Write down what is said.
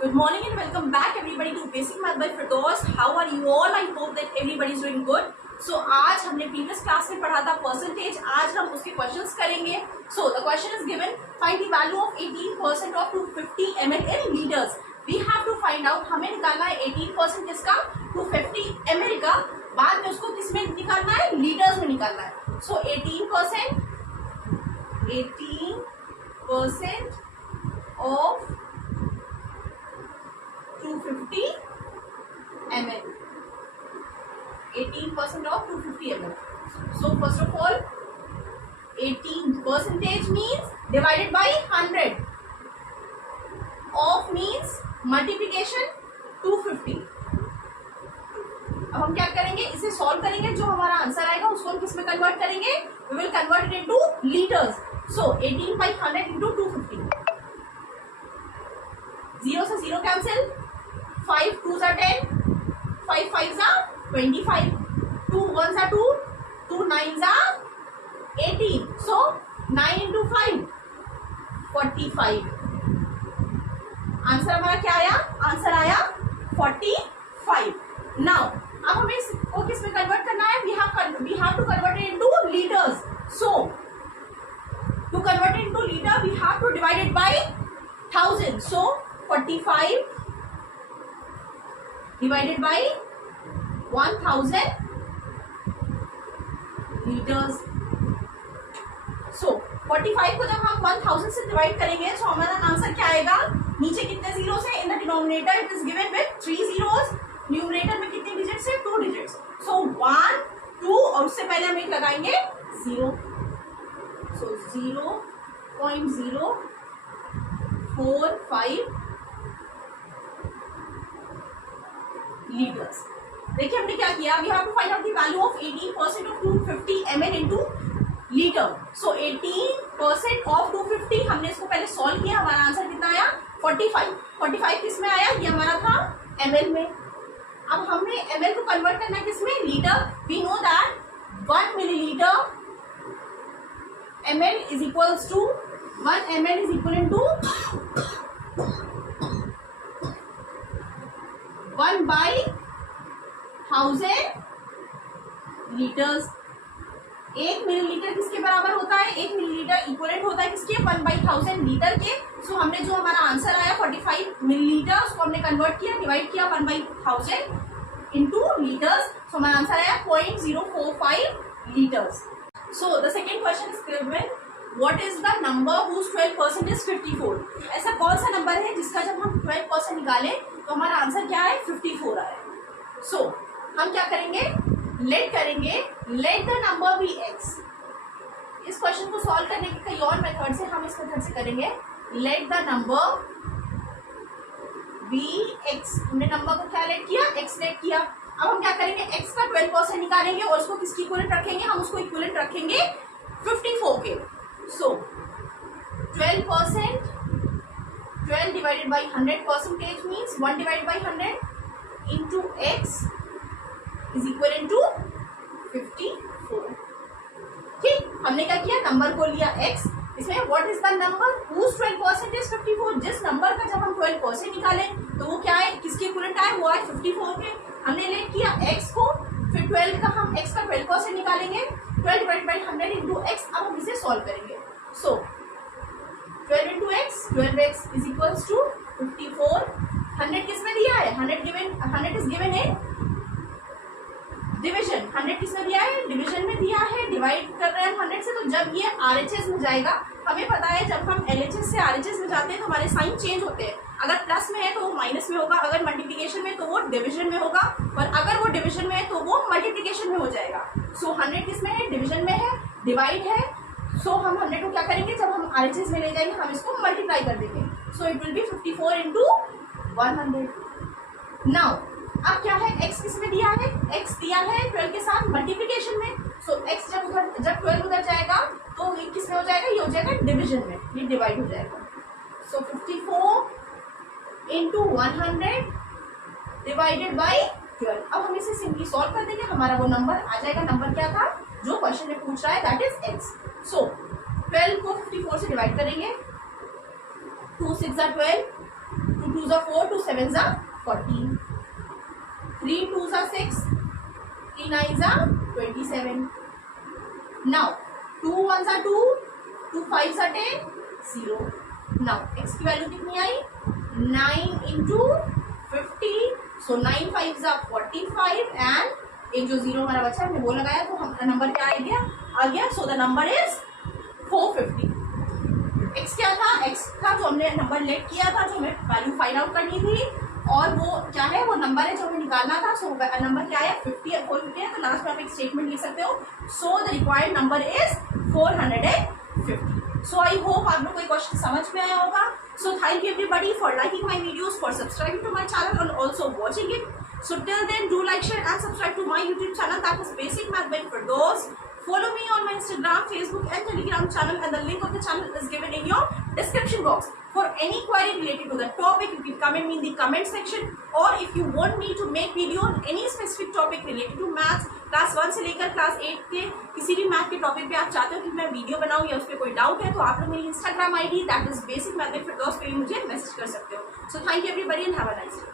Good morning and welcome back everybody to Basic Math by Firdaus. How are you all? I hope that everybody is doing good. So आज हमने previous class में पढ़ा था percentage. आज हम उसके questions करेंगे. So the question is given: find the value of 18% of 250 ml in liters. We have to find out. हमें निकालना है 18% किसका? 250 ml का. बाद में उसको किस में निकालना है? लीटर्स में निकालना है. So 18% of 250 ml. 18% of 250 ml. So first of all, 18% means divided by 100. Of means multiplication 250. अब हम क्या करेंगे, इसे सॉल्व करेंगे. जो हमारा आंसर आएगा उसको हम किस में कन्वर्ट करेंगे? We will convert it into liters. So 18 by 100 into 250. 0 से 0 cancel. 5 2s are 10. 5 5s are 25. 2 1s are 2. 2 9s are 18. So 9 into 5 45. Answer हमारा क्या आया? आंसर आया 45. नाउ अब हमें इसको किस में कन्वर्ट करना है? we have to convert it into liters. So to convert it into liter we have to divide it by 1000. So 45 divided by 1000 liters. So 45 को जब हम 1000 से डिवाइड करेंगे तो हमारा आंसर क्या आएगा? नीचे कितने जीरो से? In the denominator it is given with 3 zeros. Numerator में कितने डिजिट्स है? 2 डिजिट्स. सो 1 2 और उससे पहले हम एक लगाएंगे 0. So 0.045 litres. देखिए हमने क्या किया? We have to find out the value of 18% of 250 ml into litre. So 18% of 250 हमने इसको पहले सॉल्व किया. हमारा आंसर कितना आया? 45. 45 किस में आया? ये हमारा था ml में. अब हमने ml को कन्वर्ट करना है किस में? Litre. We know that 1 millilitre ml is equals to 1 ml is equal to 1 by 1000 litres. 1 millilitre किसके बराबर होता है? 1 मिलीलीटर इक्वलेंट होता है किसके? 1 by 1000 लीटर के. सो हमने जो हमारा आंसर आया 45 मिलीलीटर उसको हमने कन्वर्ट किया, डिवाइड किया 1 by 1000 इनटू लीटर्स. सो हमारा आंसर आया 0.045 litres. So the second question is given what is the number whose 12% is 54. ऐसा कौन सा नंबर है जिसका जब हम 12% निकालें तो हमारा आंसर क्या है? 54 आया. सो हम क्या करेंगे? Let the number be X. इस क्वेश्चन को सॉल्व करने के कई और मेथड से हम इस मेथड से करेंगे. Let the number be X. हमने नंबर को क्या लेट किया? एक्स लेट किया. अब हम क्या करेंगे? एक्स का 12% निकालेंगे और उसको किसकी इक्विवेलेंट रखेंगे? हम उसको इक्विवेलेंट रखेंगे 54 के. So 12% 12 divided by 100% means 1 divided by 100 into X is equal to 54. ठीक, हमने क्या किया? नंबर को लिया x. इसमें what is the number whose 12% is 54. जिस नंबर का जब हम 12% निकालें तो वो क्या है? किसके इक्विवेलेंट आए? वो आए 54 के. हमने लेट किया x को, फिर 12 का हम x का 12% निकालेंगे. 12 डिवाइडेड बाई 100 इंटू एक्स. अब हम इसे सॉल्व करेंगे. So 12 into X 12x is equals to 54. 100 किस में दिया है? 100 इज गिवन है डिवीजन. 100 किसमें दिया है? डिवीजन में दिया है. डिवाइड कर रहे हैं 100 से. तो जब ये RHS में जाएगा, हमें पता है जब हम LHS से RHS में जाते हैं तो हमारे साइन चेंज होते हैं. अगर प्लस में है तो वो माइनस में होगा, अगर मल्टीप्लिकेशन में तो वो डिवीजन में होगा, और अगर वो डिवीजन में है तो वो मल्टीप्लिकेशन में हो जाएगा. सो 100 किसमें है? डिवीजन में है, डिवाइड है. सो हम 100 को क्या करेंगे? जब हम RHS में ले जाएंगे हम इसको मल्टीप्लाई कर देंगे. So it will be 54 into 100. Now अब क्या है? x किस में दिया है? x दिया है 12 के साथ मल्टीप्लिकेशन में. सो x जब 12 उधर जाएगा तो ये किस में हो जाएगा? ये हो जाएगा डिवीजन में, ये डिवाइड हो जाएगा. सो 54 इंटू 100 डिवाइडेड बाई 12. अब हम इसे सिंपली सॉल्व कर देंगे. हमारा वो नंबर आ जाएगा. नंबर क्या था जो क्वेश्चन में पूछ रहा है? That is x. सो 12 को 54 से डिवाइड करेंगे. 2 6 are 12, 2 2 ज़ा 4, 2 7 ज़ा 14, 3 2 ज़ा 6, 3 9 ज़ा 27. नाउ 2 1 ज़ा 2, 2 5 ज़ा 10, 0. नाउ x की वैल्यू कितनी आई? 9 इंटू 50, सो 9 5 ज़ा 45 एंड एक जो जीरो हमारा बचा हमने वो लगाया तो हमारा नंबर क्या आ गया? So the number is 450. x क्या था? x था जो हमने नंबर लेट किया था, जो हमें वैल्यू फाइंड आउट करनी थी, और वो क्या है? वो नंबर है जो हमें निकालना था. सो नंबर क्या है? 50 है, 450 है. तो लास्ट में आप एक स्टेटमेंट लिख सकते हो. So the required number is 450. So I hope आप लोग को ये क्वेश्चन समझ में आया होगा. So thank you everybody for liking my videos, for subscribing to my channel and also watching it. So till then, do like, share and subscribe to my YouTube channel. That is Basic Math Bit for those. Follow me on my Instagram, Facebook and Telegram channel, and the link of the channel is given in your description box. For any query related to the topic, you can comment me in the comment section, or if you want me to make video on any specific topic related to maths, class 1 से लेकर class 8 के किसी भी math के topic पे आप चाहते हो कि मैं वीडियो बनाऊं या उस पर कोई डाउट है, तो आप लोग मेरी Instagram ID that is basic math with Firdaus पे मुझे मैसेज कर सकते हो. So thank you everybody and have a nice day.